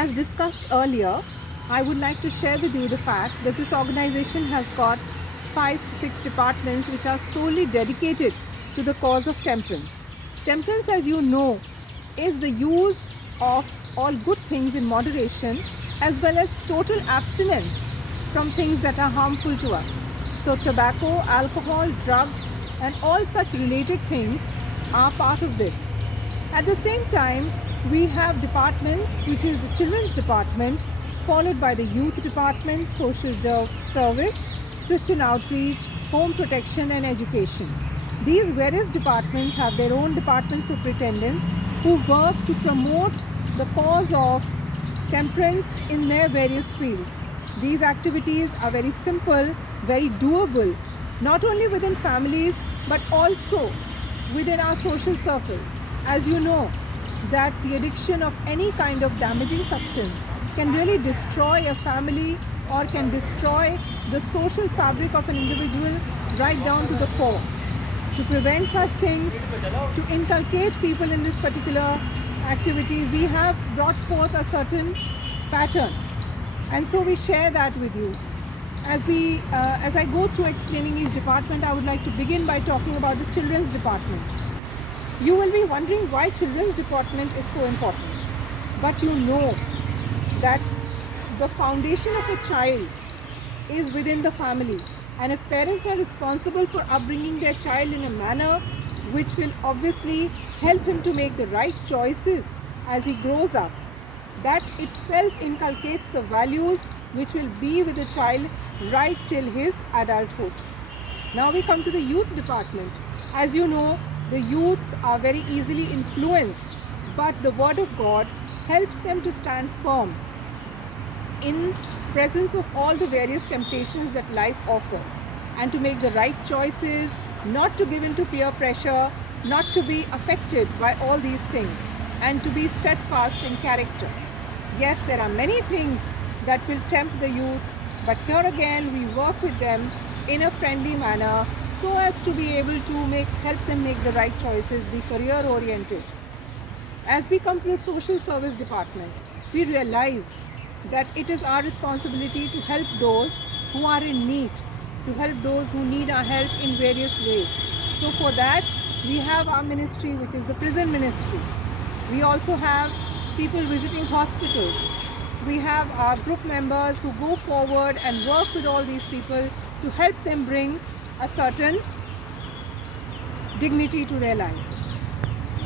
As discussed earlier, I would like to share with you the fact that this organization has got 5 to 6 departments which are solely dedicated to the cause of temperance. Temperance, as you know, is the use of all good things in moderation as well as total abstinence from things that are harmful to us. So tobacco, alcohol, drugs and all such related things are part of this. At the same time, we have departments which is the children's department, followed by the youth department, social service, Christian outreach, home protection and education. These various departments have their own department superintendents who work to promote the cause of temperance in their various fields. These activities are very simple, very doable, not only within families but also within our social circle. As you know, that the addiction of any kind of damaging substance can really destroy a family or can destroy the social fabric of an individual right down to the core. To prevent such things, to inculcate people in this particular activity, we have brought forth a certain pattern, and so we share that with you. As I go through explaining each department, I would like to begin by talking about the children's department. You will be wondering why children's department is so important, but you know that the foundation of a child is within the family, and if parents are responsible for upbringing their child in a manner which will obviously help him to make the right choices as he grows up, that itself inculcates the values which will be with the child right till his adulthood. Now we come to the youth department. As you know, the youth are very easily influenced, but the word of God helps them to stand firm in presence of all the various temptations that life offers, and to make the right choices, not to give in to peer pressure, not to be affected by all these things, and to be steadfast in character. Yes, there are many things that will tempt the youth, but here again we work with them in a friendly manner so as to be able to help them make the right choices, be career oriented. As we come to the social service department, we realize that it is our responsibility to help those who are in need, to help those who need our help in various ways. So for that, we have our ministry, which is the prison ministry. We also have people visiting hospitals. We have our group members who go forward and work with all these people to help them bring a certain dignity to their lives.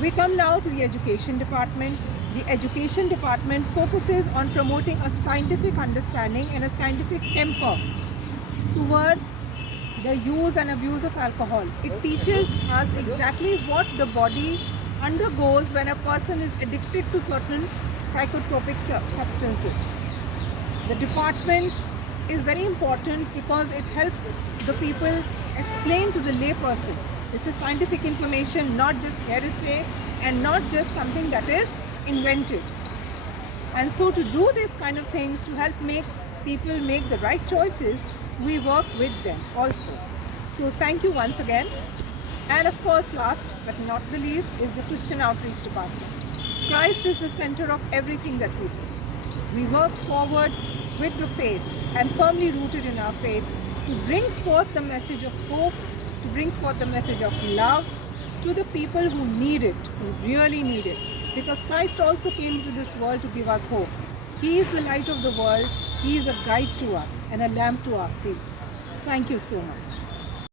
We come now to the education department. The education department focuses on promoting a scientific understanding and a scientific temper towards the use and abuse of alcohol. It teaches us exactly what the body undergoes when a person is addicted to certain psychotropic substances. The department is very important because it helps the people explain to the lay person. This is scientific information, not just hearsay and not just something that is invented. And so to do these kind of things, to help make people make the right choices, we work with them also. So thank you once again. And of course, last but not the least is the Christian outreach department. Christ is the center of everything that we do. We work forward with the faith and firmly rooted in our faith to bring forth the message of hope, to bring forth the message of love to the people who need it, who really need it. Because Christ also came into this world to give us hope. He is the light of the world. He is a guide to us and a lamp to our feet. Thank you so much.